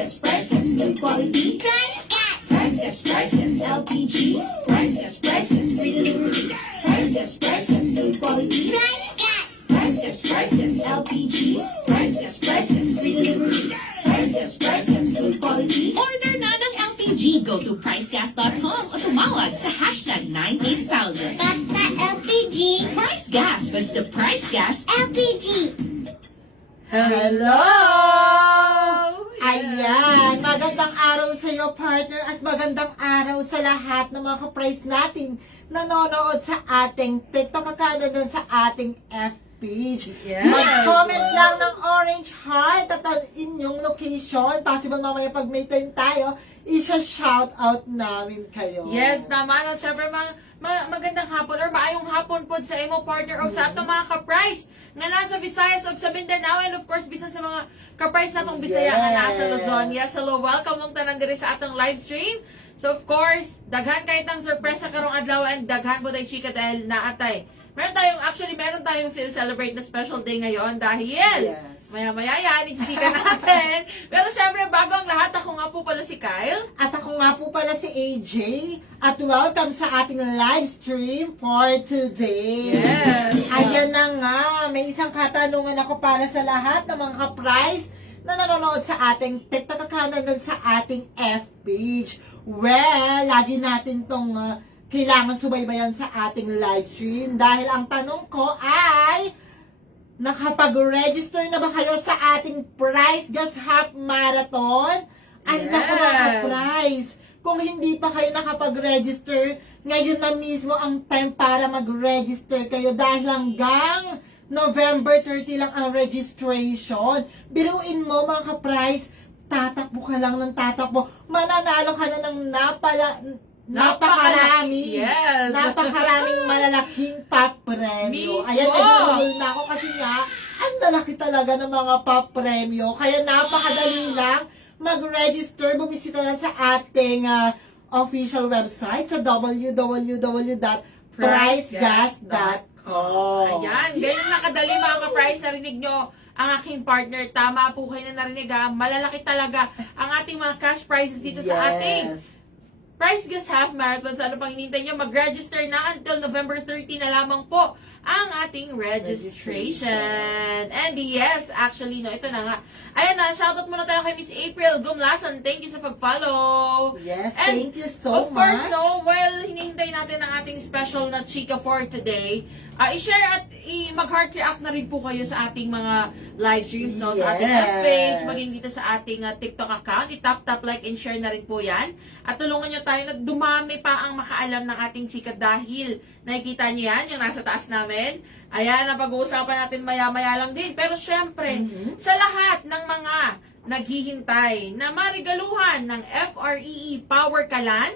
priceless, good quality. Priceless, LPG. Priceless, free delivery. Priceless, good quality. Priceless, LPG. Priceless, free delivery. Priceless, good quality. Order na ng LPG. Go to pricegas.com o tumawag sa hashtag 98000. Basta LPG. Price Gas. Basta Price Gas. LPG. Hello! Ayan, magandang araw sa iyo, partner, at magandang araw sa lahat ng mga ka-price natin nanonood sa ating TikTok account at sa ating FB. Yes. Mag-comment lang ng orange heart at ang inyong location. Possible mamaya pag may time tayo, isa-shout out namin kayo. Yes, naman. At syempre, magandang hapon or maayong hapon po sa imo partner o sa atong mga ka-price nga nasa Visayas o sa Mindanao, and of course bisan sa mga ka-price natong Bisaya nga nasa Luzon. Yes, hello, welcome mong tanan diri sa atong live stream. So of course, daghan kay tang sorpresa karong adlaw and daghan po tay chika dahil naatay. Meron tayong celebrate na special day ngayon dahil maya-maya yan, i-chika natin. Pero syempre, bago ang lahat, ako nga po pala si Kyle. At ako nga po pala si AJ. At welcome sa ating live stream for today. Yes. Ayan na nga, may isang katanungan ako para sa lahat ng mga ka-price na nanonood sa ating TikTok account at sa ating FB page. Well, lagi natin tong kailangan subaybayan sa ating live stream dahil ang tanong ko ay nakapag-register na ba kayo sa ating Price Gas Half Marathon? Ay, Yes. naku mga price. Kung hindi pa kayo nakapag-register, ngayon na mismo ang time para mag-register kayo dahil hanggang November 30 lang ang registration. Biruin mo mga ka-price, tatakbo ka lang ng tatakbo. Mananalo ka na ng napakaraming malalaking papremyo. Mismo! Ayan, nag-roll na ako kasi nga, ang lalaki talaga ng mga papremyo. Kaya napakadali lang mag-register. Bumisita lang sa ating official website sa www.pricegas.com. Ayan, ganyan nakadali mga ka-price. Narinig nyo ang aking partner. Tama po kayo na narinig ha. Malalaki talaga ang ating mga cash prizes dito sa ating Price Gas Half Marathon. So ano pang hinintay nyo? Mag-register na until November 30 na lamang po ang ating registration. And yes, actually, no, ito na nga. Ayan na, shoutout muna tayo kay Miss April Gumlasan. Thank you sa pag-follow. Yes, And thank you so of course, much. no, while hinihintay natin ang ating special na chika for today, i-share at mag-heart react na rin po kayo sa ating mga live streams, no? Sa ating Yes. page, maging dito sa ating TikTok account. I-tap, like, and share na rin po yan. At tulungan nyo tayo na dumami pa ang makaalam ng ating chika dahil nakikita nyo yan, yung nasa taas namin. Ayan, napag-uusapan natin maya-maya lang din. Pero syempre, sa lahat ng mga naghihintay na marigaluhan ng FREE Power Kalan,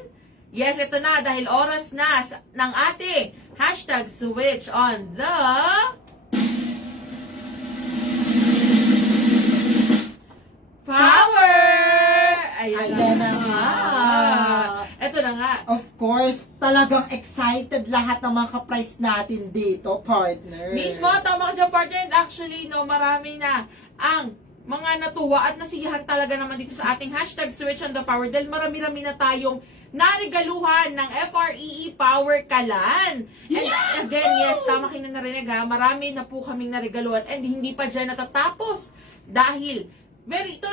yes, ito na dahil oras na ng ating hashtag switch on the power! Ayan na nga. Ito na nga. Of course, talagang excited lahat ng mga ka-price natin dito, partner. Mismo, tama ka dyan, partner. And actually, no, marami na ang mga natuwa at nasiyahan talaga naman dito sa ating hashtag switch on the power dahil marami-rami na tayong narigaluhan ng FREE Power Kalan. And again, yes, tama kayo na narinig ha, marami na po kaming narigaluhan and hindi pa dyan natatapos dahil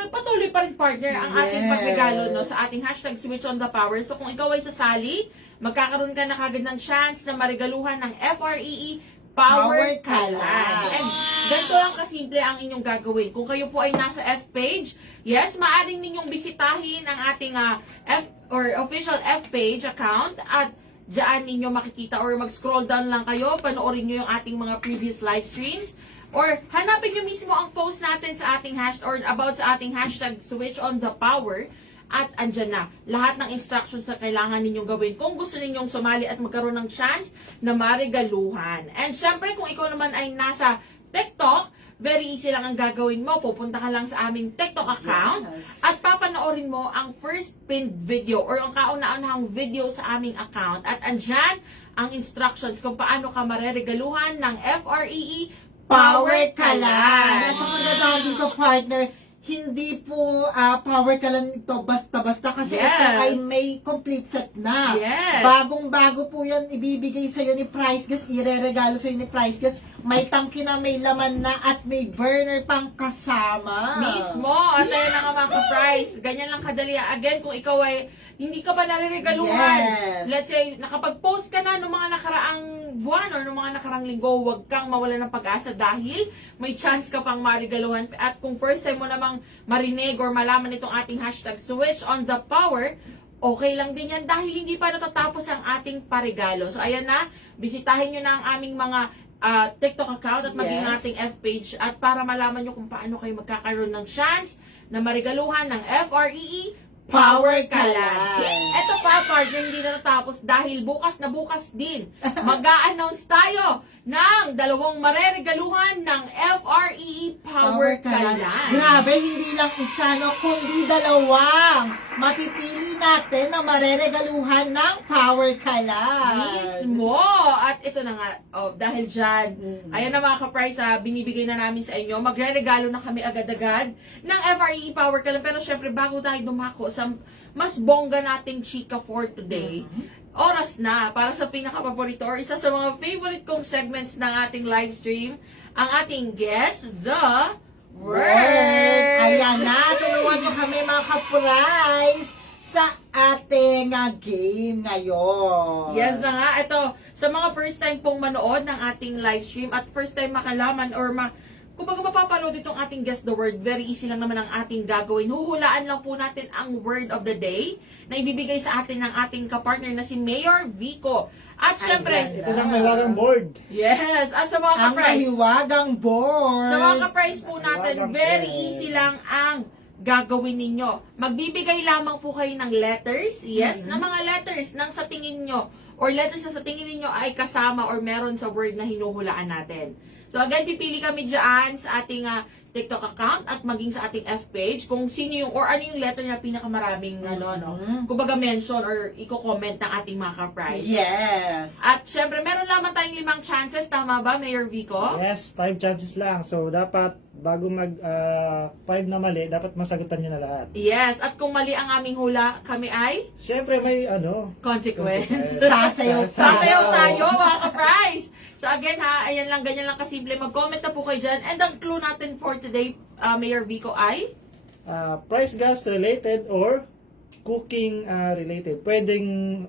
patuloy pa rin partner ang ating pagregalo no, sa ating hashtag switch on the power. So kung ikaw ay sasali, magkakaroon ka na kagad ng chance na marigaluhan ng FREE Power Kalan. And ganito lang kasimple ang inyong gagawin. Kung kayo po ay nasa F page, yes, maaaring ninyong bisitahin ang ating official F page account at diyan ninyo makikita or mag-scroll down lang kayo, panoorin nyo yung ating mga previous live streams. Or hanapin nyo mismo ang post natin sa ating about sa ating hashtag switch on the power at andyan na lahat ng instructions na kailangan ninyong gawin kung gusto ninyong sumali at magkaroon ng chance na marigaluhan. And syempre kung ikaw naman ay nasa TikTok, very easy lang ang gagawin mo. Pupunta ka lang sa aming TikTok account at papanoorin mo ang first pinned video or ang kauna-unahang video sa aming account at andyan ang instructions kung paano ka mareregaluhan ng FREE Power Kalan. At ang maganda dito, partner, hindi po power ka lang ito basta-basta kasi Yes. ito ay may complete set na. Yes. Bagong-bago po yan ibibigay sa'yo ni Price Gas, ireregalo sa'yo ni Price Gas. May tangki na, may laman na, at may burner pang kasama. Mismo. At ayun na nga mga ka-price. Ganyan lang kadali. Again, kung ikaw ay hindi ka pa nariregaluhan. Yes. Let's say, nakapag-post ka na ng mga nakaraang buwan or ng mga nakaraang linggo, huwag kang mawala ng pag-asa dahil may chance ka pang marigaluhan. At kung first time mo namang marinig or malaman itong ating hashtag switch on the power, okay lang din yan dahil hindi pa natatapos ang ating parigalo. So ayan na, bisitahin nyo na ang aming mga TikTok account at maging Yes. ating F page at para malaman nyo kung paano kayo magkakaroon ng chance na marigaluhan ng FREE Power Kalan. Ito pa, partner, hindi natatapos dahil bukas na bukas din, mag-a-announce tayo ng dalawang mareregaluhan ng FREE Power Kalan. Grabe, hindi lang isa, no, kundi dalawang mapipili natin na mareregaluhan ng Power Kalan. Mismo! At ito na nga, dahil dyan, ayan na mga ka-price, binibigay na namin sa inyo. Magre-regalo na kami agad-agad ng FREE Power Kalan. Pero syempre, bago tayo dumako sa mas bongga nating chika for today, oras na para sa pinaka-paborito or isa sa mga favorite kong segments ng ating live stream, ang ating Guess the Word! Ayan na, tulungan nyo kami mga ka-price sa ating game ngayon. Yes na nga, ito, sa mga first time pong manood ng ating live stream at first time makalaman or kumbaga mapapanood itong ating Guess the Word, very easy lang naman ang ating gagawin. Huhulaan lang po natin ang word of the day na ibibigay sa atin ng ating kapartner na si Mayor Vico. At syempre, Ito lang may wagang board. yes, at sa mga Ang ka-price, mahiwagang board. sa mga ka-price po natin, very easy lang ang gagawin ninyo. Magbibigay lamang po kayo ng letters, yes, na mga letters nang sa tingin nyo or letters na sa tingin ninyo ay kasama or meron sa word na hinuhulaan natin. So again, pipili kami dyan sa ating TikTok account at maging sa ating F page kung sino yung or ano yung letter na pinakamaraming kumbaga mention or i-comment ng ating mga ka-price. Yes. At syempre, meron lamang tayong 5 chances, tama ba, Mayor Vico? Yes, 5 chances lang. So, dapat, bago mag 5 na mali, dapat masagutan nyo na lahat. Yes, at kung mali ang aming hula, kami ay Siyempre, may consequence. Sasayaw Sasayaw tayo, mga ka-prize! So again ayan lang, ganyan lang kasimple. Mag-comment na po kayo dyan. And ang clue natin for today, Mayor Vico, ay? Price gas related or cooking related. Pwedeng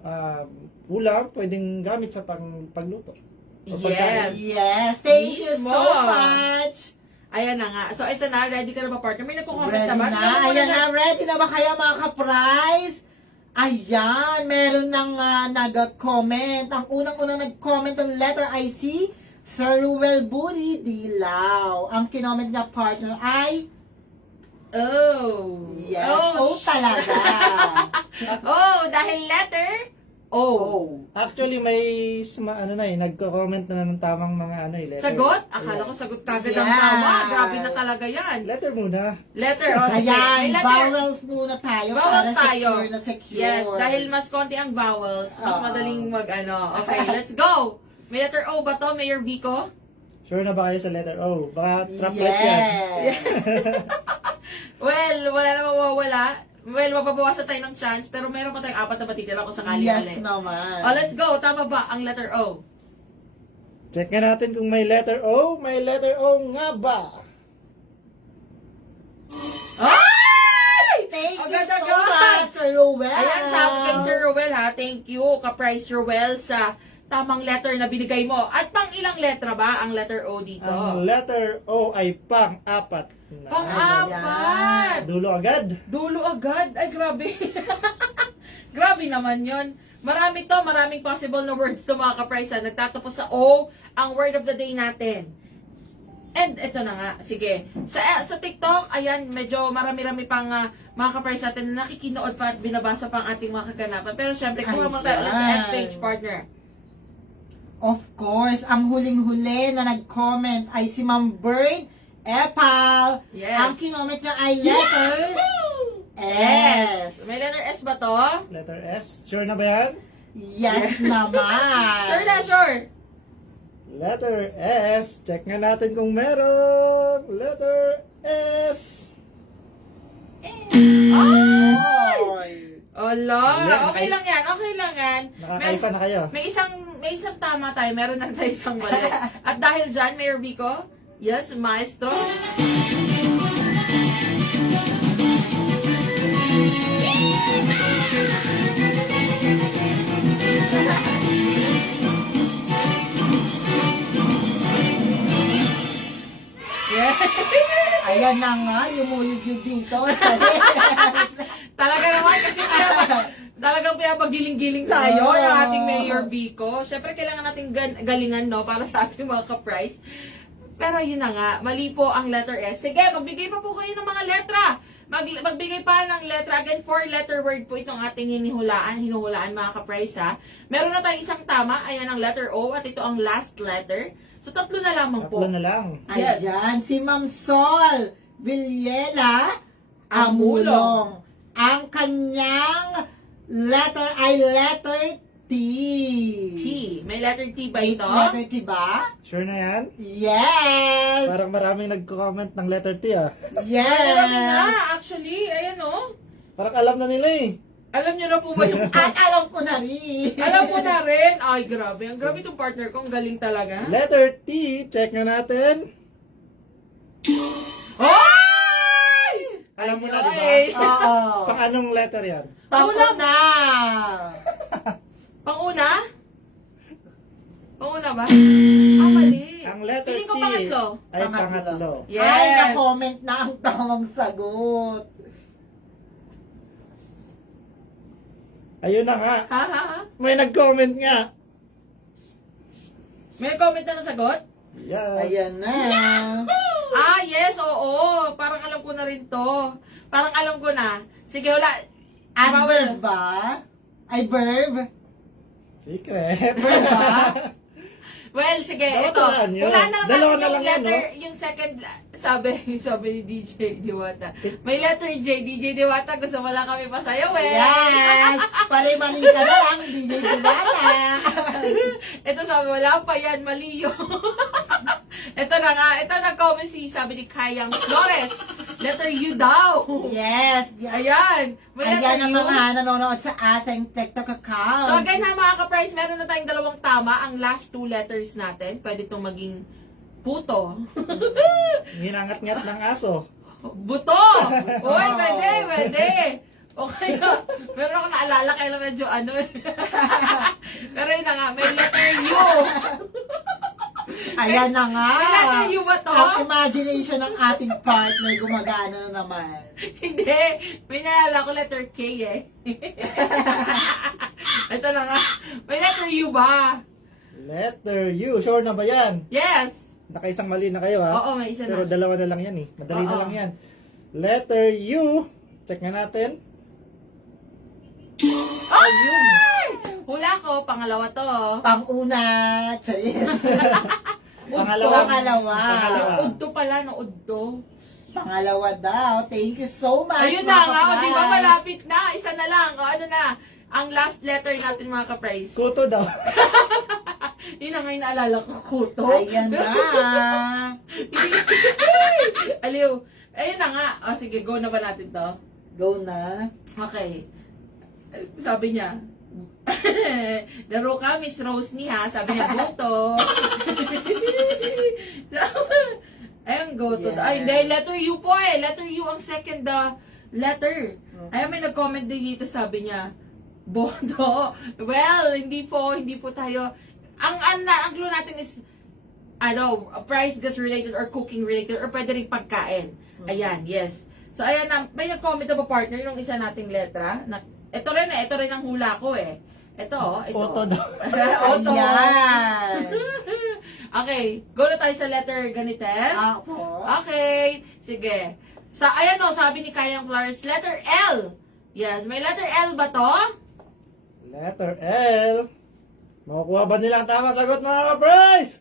ulam, pwedeng gamit sa pagluto. O pagkain. Yes. Yes, thank you Mismo. so much. Ayan na nga. So ito na, ready ka na ba, partner? May nagko-comment Ready na ba? na, ayan na, ready na ba kaya mga ka-prize? Ayan, meron nang nag-comment. Ang unang-unang nag-comment ng letter I see, Sir Ruel Buri Dilaw. Ang kinoment niya partner ay, Oh. yes, Oh, talaga. oh, dahil letter O. Actually, may nagko-comment na ng tamang mga letter. Sagot? Akala ko sagot kagad ang Yeah. tama. Grabe na talaga yan. Letter muna. Letter, o sige. May Ayan, letter. vowels muna tayo Vowels para tayo. secure na secure. Yes, dahil mas konti ang vowels, mas Oo. madaling Okay, let's go! May letter O ba to, Mayor Vico? Sure na ba kayo sa letter O? Baka traplet yan. Yes. Well, wala na mawawala. Well, mababawasan tayo ng chance, pero meron pa tayong 4 na matitira kung sakali Yes mali. naman. Oh, let's go! Tama ba ang letter O? Check nga natin kung may letter O. May letter O nga ba? Ay! Thank you Agad-agad! so much, Sir Ruel. Ayan, sabi kay Sir Ruel ha. Thank you, ka-Price Ruel, sa tamang letter na binigay mo. At pang ilang letra ba ang letter O dito? Ang letter O ay pang-apat na. Pang-apat! Dulo agad. Dulo agad? Ay, grabe. Grabe naman yon. Maraming possible na words to mga ka-price. Nagtatapos sa O ang word of the day natin. And ito na nga, sige. Sa TikTok, ayan, medyo marami-rami pang mga ka-price natin na nakikinood pa at binabasa pa ang ating mga kaganapan. Pero syempre, kuha mo tayo ulit sa F-page, partner. Of course, ang huling-huli na nag-comment ay si Ma'am Bird Epal. Yes. Ang kinoment niya ay letter S. May letter S ba to? Letter S. Sure na ba yan? Yes naman. Sure na, sure. Letter S. Check nga natin kung meron. Letter S. Ala, Hindi, okay lang yan, okay lang yan. Nakakaisa na kayo. May isang tama tayo, meron na tayo isang mali. At dahil dyan, Mayor Vico, yes, maestro. Yeah. Ayan na nga, yumuyug-yug dito. Talaga naman kasi talagang pinapagiling-giling tayo Oo. ng ating Mayor Vico. Siyempre, kailangan nating galingan, no, para sa ating mga ka-price. Pero yun na nga, mali po ang letter S. Sige, magbigay pa po kayo ng mga letra. Magbigay pa ng letra. Again, 4-letter word po itong ating hinuhulaan mga ka-price, ha. Meron na tayong isang tama, ayan ang letter O, at ito ang last letter. So, 3 na lamang po. Tatlo na lang. Yes. Ayan, si Ma'am Sol Villela Amulong. Ang kanyang letter ay letter T. T. May letter T ba ito? Letter T ba? Sure na yan? Yes! Parang maraming nagko-comment ng letter T ah. Alam Yes! na, actually, ayan o. Parang alam na nila eh. Alam niyo na po ba yung... At alam ko na rin. Alam mo na rin. Ay, grabe. Ang grabe itong partner ko. Ang galing talaga. Letter T, check na natin. Ay! Alam mo na, Ay, di ba? ay. Oo. Pang anong letter yan? Panguna. Panguna? Panguna ba? Ah, mali. Ang letter Piling ko T pangatlo. ay pangatlo. Yes. Ay, na-comment na ang tamang sagot. Ayun na nga. Ha, ha, ha? May nag-comment nga. May comment na ng sagot? Yes. Ayan na. Ah, yes, oo. Parang alam ko na rin to. Parang alam ko na. Sige, wala. Adverb ba? Ay, verb? Secret. Verb ba? Well, sige, Dalawa ito. talaan yun. Wala na lang Dalawa natin na yung lang yan, letter, yung second, sabi ni DJ Diwata. May letter J, DJ Diwata, gusto mo lang kami pasayaw eh. Yes! Pare-mali ka na lang, DJ Diwata. Ito sabi, wala pa yan, mali yun. Ito na nga, ito nag-comment sabi ni Kayang Flores. Letter U daw. Yes! Ayan. May letter Ayan ang U. mga nanonood sa ating TikTok account. So again ha mga ka-price, meron na tayong 2 tama. Ang last 2 letters natin, pwede itong maging puto. Ginangat-ngat ng aso. Buto! Uy, pwede. Okay na. Meron ako naalala, kaya medyo ano. Pero yun na nga, may letter U. Ayan na nga. May letter U ba to? Ang imagination ng ating partner gumagana na naman. Hindi. May naalala ko letter K eh. Ito na nga. May letter U ba? Letter U. Sure na ba yan? Yes. Nakaisang mali na kayo ha? Oo, may isa Pero na. dalawa na lang yan eh. Madali na Oo. lang yan. Letter U. Check nga natin. Ayun! Hula ko, pangalawa to. Pang-una. Charis. Pangalawa. Pangalawa. Pangalawa. Udto pala, no? Udto. Pangalawa daw. Thank you so much. Ayun na mga nga, o, di ba kapatid. malapit na? Isa na lang. O, ano na? Ang last letter natin mga ka-price. Kuto daw. Yun na nga yung naalala ko, kuto. Ayan na. Aliw. Ayun na nga. O, sige, go na ba natin to? Go na. Okay. Sabi niya, laro ka, Miss Rose ni ha. Sabi niya, buto. Ayun, go to. Yes. Ay, hindi, letter U po eh. Letter U ang second letter. Ayun, may nag-comment din dito, sabi niya, boto. Well, hindi po tayo. Ang clue natin is, price gas related or cooking related or pwede rin pagkain. Ayan, yes. So, ayan na, may nag-comment na ba partner yung isa nating letra? Ito rin ang hula ko eh. Ito. Oto daw. Oto. Ayan. Okay, go na tayo sa letter ganites. Ako. Okay, sige. Ayan o, sabi ni Kayang Flores, letter L. Yes, may letter L ba to? Letter L. Makukuha ba nilang tama sagot mga ka-price?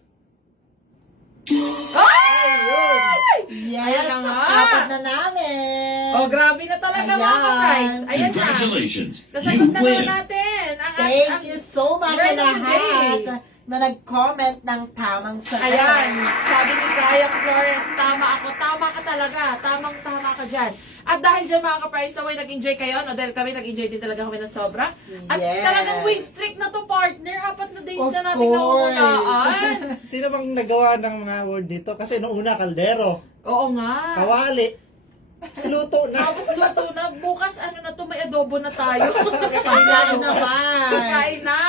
Ay! Yes. Ayan na nga. Apat na namin. Oh, grabe na talaga mga Ayan. ka-price. Ayan na. Congratulations, Nasagot you na win. natin. Thank you so much sa Word of the lahat day. na nag-comment ng tamang sagot. Ayan, sabi ni Kayang Flores, tama ako, tama ka talaga, tamang-tama ka dyan. At dahil dyan mga ka-price away, nag-enjoy kayo, no? Dahil kami, nag-enjoy din talaga kami ng sobra. At Yes. talagang win streak na to, partner. 4 na days Of na natin course. nauunaan. Sino bang nagawa ng mga word dito? Kasi nung una, kaldero, Oo nga. kawali, siluto na. Tapos luto na, bukas ano na to, may adobo na tayo. Kailangan naman. Kain na.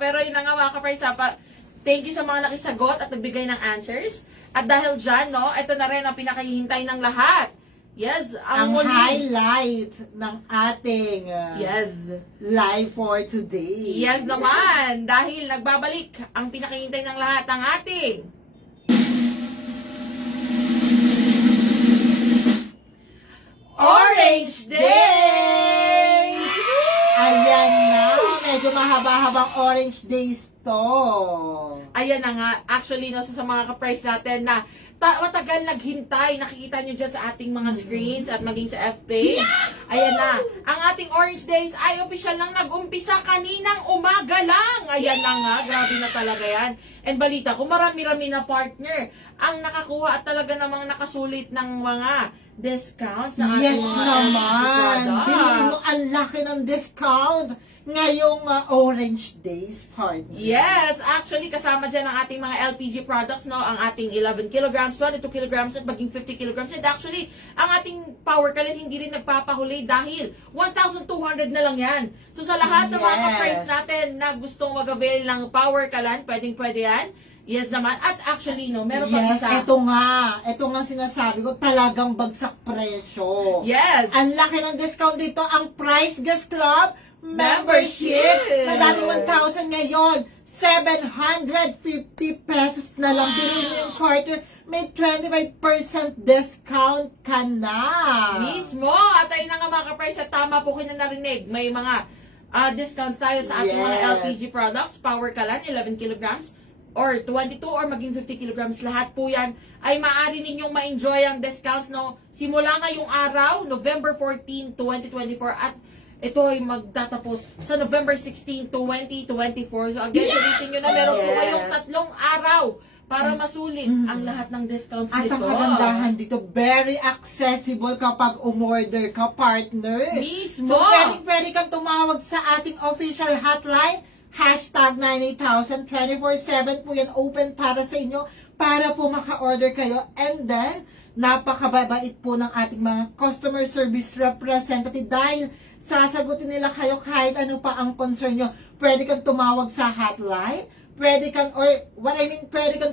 Pero yun na nga mga ka-price, thank you sa mga nakisagot at nagbigay ng answers. At dahil dyan, no, ito na rin ang pinakahihintay ng lahat. Yes, Ang muli. highlight ng ating Yes. live for today. Yes naman. Dahil nagbabalik ang pinakahihintay ng lahat ang ating Orange Day! Ayan na, medyo mahaba-habang orange days to. Ayan na nga, actually, no, sa mga ka-price natin na matagal naghintay, nakikita nyo dyan sa ating mga screens at maging sa F-page. Ayan na, ang ating Orange Days ay official lang nag-umpisa kaninang umaga lang. Ayan na nga, grabe na talaga yan. And balita ko, marami-rami na partner ang nakakuha at talaga namang nakasulit ng mga discounts na Yes ating mga naman. products. Bilhin mo ang laki ng discount ngayong orange days, partner. Yes, actually kasama dyan ang ating mga LPG products, no? Ang ating 11 kilograms, 22 kilograms at maging 50 kilograms. And actually, ang ating power kalan hindi rin nagpapahuli dahil 1,200 na lang yan. So sa lahat ng mga Yes. ka-price natin na gustong mag-avail ng power kalan, pwedeng-pwede yan. Yes naman. At actually, no, meron pa Yes, isa. ito nga sinasabi ko, talagang bagsak presyo. Yes. Ang laki ng discount dito, ang Price Gas Club membership na dati 1,000 ngayon, 750 pesos na lang. Bilhin mo yung quarter, may 25% discount ka na. Mismo! At ayun na nga mga ka-price, at tama po kayo na narinig. May mga discounts tayo sa ating mga Yes. LPG products. Power Kalan, 11 kilograms. Or 22 or maging 50 kilograms. Lahat po yan ay maaari ninyong ma-enjoy ang discounts, no? Simula ngayong araw, November 14, 2024. At ito ay magtatapos sa November 16, 2024. So again, ulitin nyo na meron po Yes. kayong 3 araw para masulit ang lahat ng discounts At nito. ang kagandahan dito, very accessible kapag umorder ka, partner. Mismo! So, pwede kang tumawag sa ating official hotline, #98000, 24/7 po yan, open para sa inyo, para po maka-order kayo. And then, napakababait po ng ating mga customer service representative dahil sasagutin nila kayo kahit ano pa ang concern nyo. Pwede kang tumawag sa hotline, pwede kang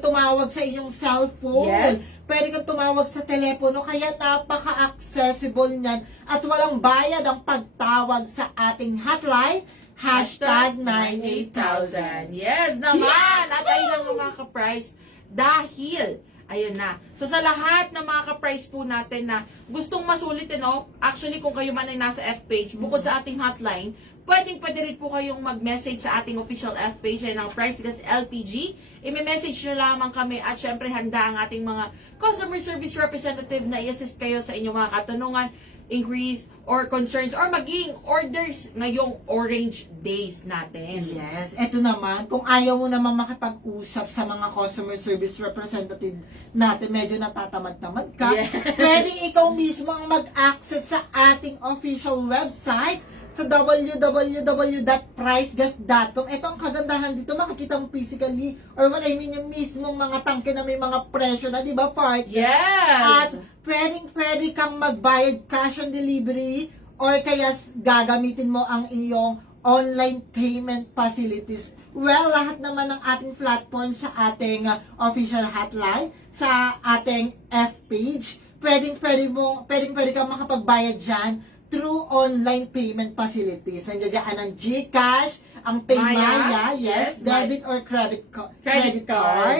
tumawag sa inyong cellphone. Yes. Pwede kang tumawag sa telepono, kaya napaka-accessible niyan at walang bayad ang pagtawag sa ating hotline, #98000. Yes naman! At ayun ang mga ka-price. Dahil, ayun na. So sa lahat ng mga ka-price po natin na gustong masulit, actually kung kayo man ay nasa F-page, bukod sa ating hotline, pwede rin po kayong mag-message sa ating official F-page ay ng Price Gas LPG. I-message nyo lamang kami at syempre handa ang ating mga customer service representative na i-assist kayo sa inyong mga katanungan, inquiries, or concerns, or maging orders ngayong Orange Days natin. Yes, eto naman, kung ayaw mo naman makipag-usap sa mga customer service representative natin, medyo natatamad-tamad ka, Yes. pwedeng ikaw mismo ang mag-access sa ating official website sa www.pricegas.com. Ito ang kagandahan dito, makikita mo physically or yung mismong mga tangke na may mga presyo na, di ba, part? Yes! At pwede kang magbayad cash on delivery or kaya gagamitin mo ang inyong online payment facilities. Well, lahat naman ng ating platform sa ating official hotline, sa ating F-page, pwede kang makapagbayad dyan through online payment facilities. Nandiyan dyan ang GCash, ang Paymaya, yes, yes, debit or credit card.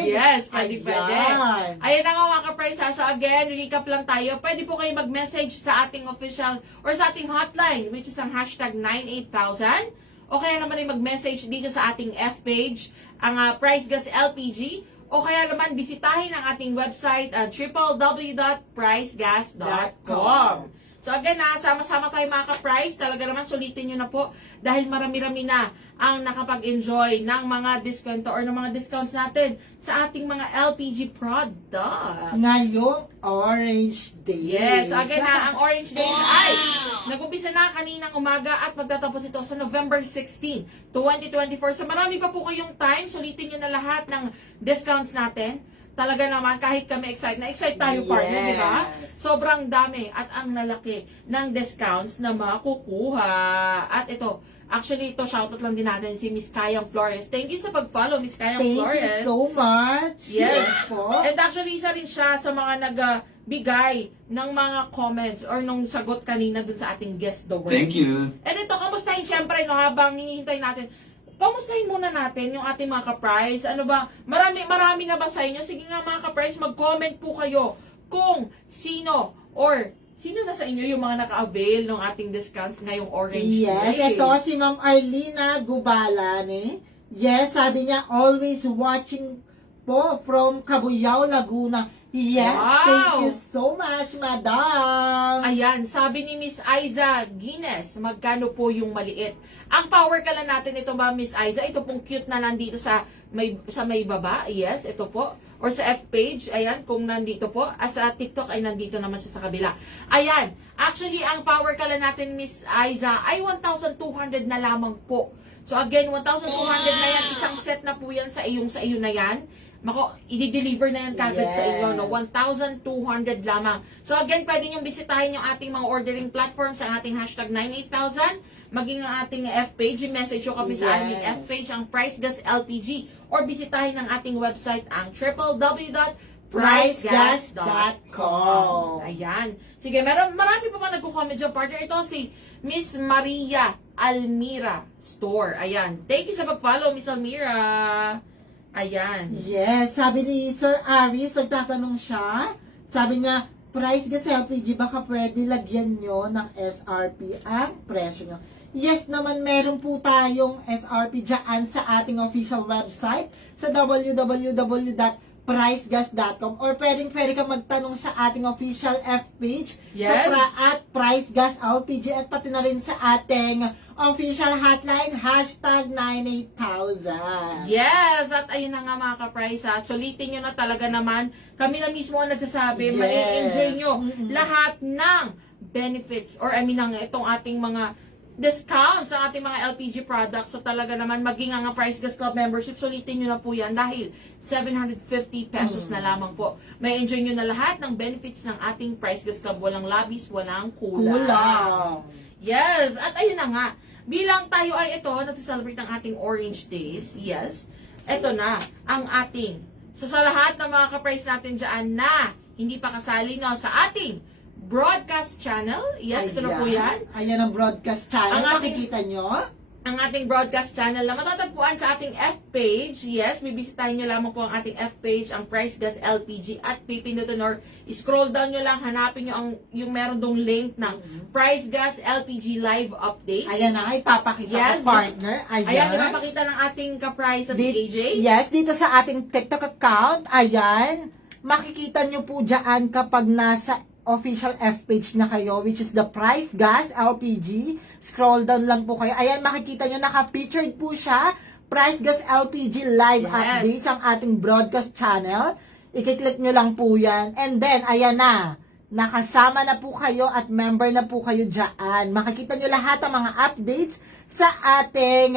Yes, pwede. Ayan. Ayan na nga mga ka-price ha. So again, recap lang tayo. Pwede po kayo mag-message sa ating official or sa ating hotline, which is ang #98000. O kaya naman ay mag-message dito sa ating F-page, ang Price Gas LPG. O kaya naman bisitahin ang ating website, www.pricegas.com. So again sama-sama tayo mga ka-price. Talaga naman sulitin nyo na po dahil marami-rami na ang nakapag-enjoy ng mga discount or ng mga discounts natin sa ating mga LPG product. Ngayong Orange Day. Yes, again ang Orange Days ay nag-umpisa na kaninang umaga at magtatapos ito sa November 16, 2024. So marami pa po kayong time. Sulitin nyo na lahat ng discounts natin. Talaga naman, kahit kami na-excite tayo partner, di ba? Sobrang dami at ang lalaki ng discounts na makukuha. At ito, actually ito, shoutout lang din natin si Miss Kayang Flores. Thank you sa pag-follow, Miss Kayang Thank Flores. you so much. Yes. po. And actually, isa rin siya sa mga nagbigay ng mga comments or nung sagot kanina dun sa ating guest the word. Thank you. And ito, kamustahin syempre, no, habang hinihintay natin, kamustahin muna natin yung ating mga ka-price. Ano ba, marami na ba sa inyo? Sige nga mga ka-price, mag-comment po kayo kung sino na sa inyo yung mga naka-avail ng ating discounts ngayong Orange Yes, Day. ito si Ma'am Arlina Gubalan eh. Yes, sabi niya, always watching po from Cabuyao, Laguna. Yes, Wow! thank you so much, Madam. Ayan, sabi ni Miss Aiza Guinness, magkano po yung maliit? Ang power kala natin ito ba, Miss Aiza? Ito pong cute na nandito sa may baba. Yes, ito po. Or sa F page, ayan, kung nandito po. At sa TikTok ay nandito naman siya sa kabila. Ayan, actually, ang power kala natin, Miss Aiza, ay 1,200 na lamang po. So again, 1,200 na yan. Isang set na po yan sa iyo na yan. Mako, i-deliver na yan kagad sa inyo, no? 1,200 lamang. So again, pwede nyo bisitahin yung ating mga ordering platforms sa ating hashtag 98000, maging ang ating F-page, message nyo kami sa aming F-page, ang Price Gas LPG, or bisitahin ang ating website, ang www.pricegas.com. Ayan. Sige, marami pa ba nagko-comment dyan, partner? Ito si Miss Maria Almira Store. Ayan. Thank you sa pag-follow, Miss Almira. Ayan. Yes, sabi ni Sir Aris, nagtatanong siya. Sabi niya, price gas LPG, baka pwede lagyan nyo ng SRP ang presyo nyo. Yes naman, meron po tayong SRP dyan sa ating official website sa www.pricegas.com or pwede ka magtanong sa ating official F-page Yes. at Price Gas LPG at pati na rin sa ating official hotline, hashtag 98000. Yes! At ayun na nga mga ka-price ha. Sulitin nyo na talaga naman. Kami na mismo ang nagsasabi, Yes. mai-enjoy nyo lahat ng benefits or itong ating mga discounts sa ating mga LPG products. So talaga naman, maging ang Price Gas Club membership, sulitin nyo na po yan dahil 750 pesos na lamang po. May enjoy nyo na lahat ng benefits ng ating Price Gas Club. Walang labis, walang kulang. Yes! At ayun na nga, bilang tayo ay ito, nag-celebrate ng ating Orange Days, yes, ito na ang ating, so sa lahat ng mga ka-price natin dyan na hindi pa kasali na sa ating broadcast channel, yes, ito na po yan. Ayan ang broadcast channel. Ang ating- Makikita nyo? Ang ating broadcast channel na matatagpuan sa ating F-page. Yes, bibisitahin nyo lamang po ang ating F-page, ang Price Gas LPG at pipindutin or scroll down nyo lang, hanapin nyo yung meron dong link ng Price Gas LPG Live Update. Ayan na, ipapakita Yes. ko, partner. Ayan. Ayan, ipapakita ng ating ka-price sa si AJ. Yes, dito sa ating TikTok account, ayan, makikita nyo po dyan kapag nasa official F-page na kayo, which is the Price Gas LPG. Scroll down lang po kayo. Ayan, makikita nyo, naka-featured po siya. Price Gas LPG Live Yes. Updates, ang ating broadcast channel. I-click nyo lang po yan. And then, ayan na. Nakasama na po kayo at member na po kayo dyan. Makikita nyo lahat ng mga updates sa ating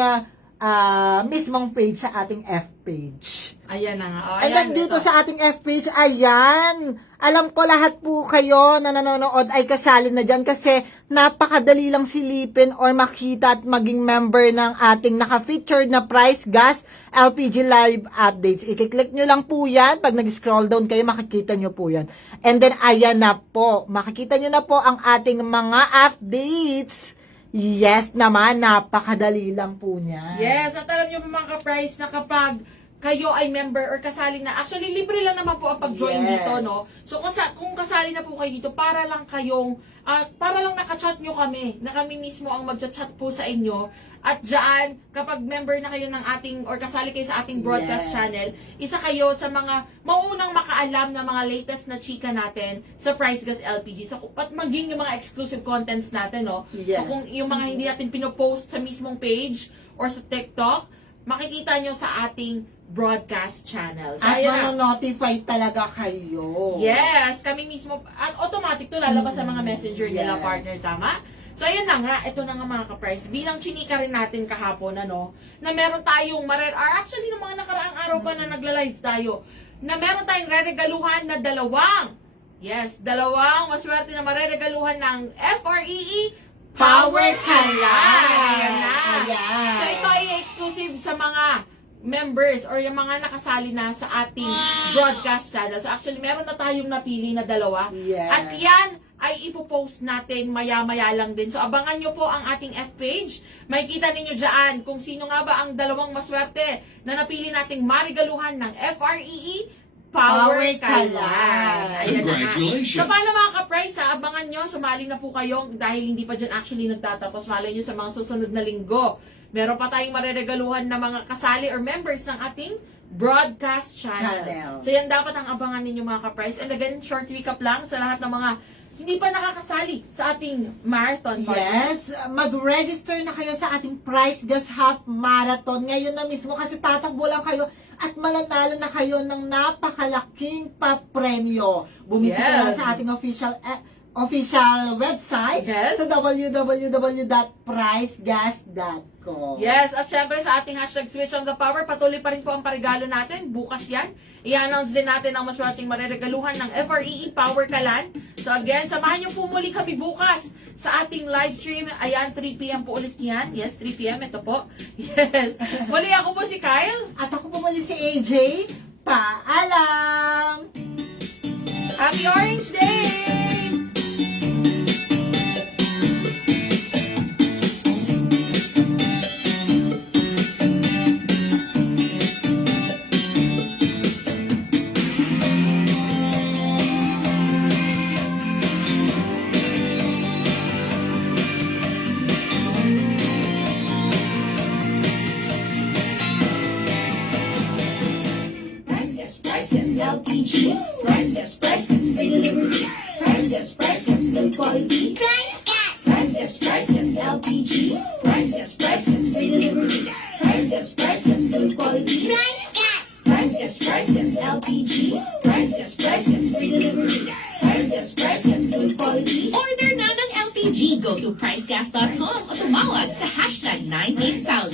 mismong page sa ating F-page. Ayan na nga. Oh, And then dito sa ating F-page, ayan, alam ko lahat po kayo na nanonood ay kasali na dyan kasi napakadali lang silipin or makita at maging member ng ating naka-featured na Price Gas LPG Live Updates. I-click nyo lang po yan. Pag nag-scroll down kayo, makikita nyo po yan. And then, ayan na po. Makikita nyo na po ang ating mga updates. Yes naman, napakadali lang po niya. Yes, at alam nyo po mga ka-price na kapag kayo ay member or kasali na. Actually, libre lang naman po ang pag-join Yes. dito, no? So, kung kasali na po kayo dito, para lang nakachat nyo kami, na kami mismo ang magchat po sa inyo. At dyan, kapag member na kayo ng ating, or kasali kayo sa ating broadcast Yes. channel, isa kayo sa mga maunang makaalam na mga latest na chika natin sa Price Gas LPG. So, at maging yung mga exclusive contents natin, no? Yes. So, kung yung mga hindi natin pinopost sa mismong page or sa TikTok, makikita nyo sa ating broadcast channel. So, At ayan na. notify talaga kayo. Yes, kami mismo, at automatic to lalabas sa mga messenger nila, Yes. partner, tama? So, ayan na nga, ito na nga mga ka-price. Bilang chinika rin natin kahapon, na meron tayong, actually, ng mga nakaraang araw pa na nagla-live tayo, na meron tayong reregaluhan na dalawang maswerte na mareregaluhan ng FREE Power Kalan! Ayan na. Ayan. So, ito ay exclusive sa mga members or yung mga nakasali na sa ating broadcast channel. So, actually, meron na tayong napili na dalawa. Yes. At yan ay ipopost natin maya-maya lang din. So, abangan nyo po ang ating F-page. Makikita ninyo dyan kung sino nga ba ang dalawang maswerte na napili nating marigaluhan ng FREE Power Power Kalan. Kalan. Ayan na nga. Congratulations. So, paano mga ka-price ha? Abangan nyo, sumali na po kayo dahil hindi pa dyan actually nagtatapos. Malay nyo sa mga susunod na linggo. Meron pa tayong mareregaluhan na mga kasali or members ng ating broadcast channel. So, yan dapat ang abangan ninyo mga ka-price. And again, short recap lang sa lahat ng mga hindi pa nakakasali sa ating marathon. Yes, mag-register na kayo sa ating Price Gas Half Marathon. Ngayon na mismo kasi tatakbo lang kayo at mananalo na kayo ng napakalaking papremyo. Bumisita Yes. lang sa ating official website Yes. sa www.pricegas.com. Yes, at syempre sa ating hashtag Switch on the Power, patuloy pa rin po ang paregalo natin. Bukas yan. I-announce din natin ang maswerteng mareregaluhan ng FREE Power Kalan. So again, samahan niyo po muli kami bukas sa ating live stream. Ayan, 3 p.m. po ulit yan. Yes, 3 p.m. Ito po. Yes. Muli ako po si Kyle. At ako po muli si AJ. Paalam! Happy Orange Days! Price Gas LPG. Price Gas, free delivery. Price Gas, good quality. Price Gas. Price Gas LPG. Price Gas, free delivery. Price Gas, good quality. Price Gas. Price Gas LPG. Price Gas, free delivery. Price Gas, good quality. Order na ng LPG. Go to pricegas.com o tumawag sa hashtag 98000.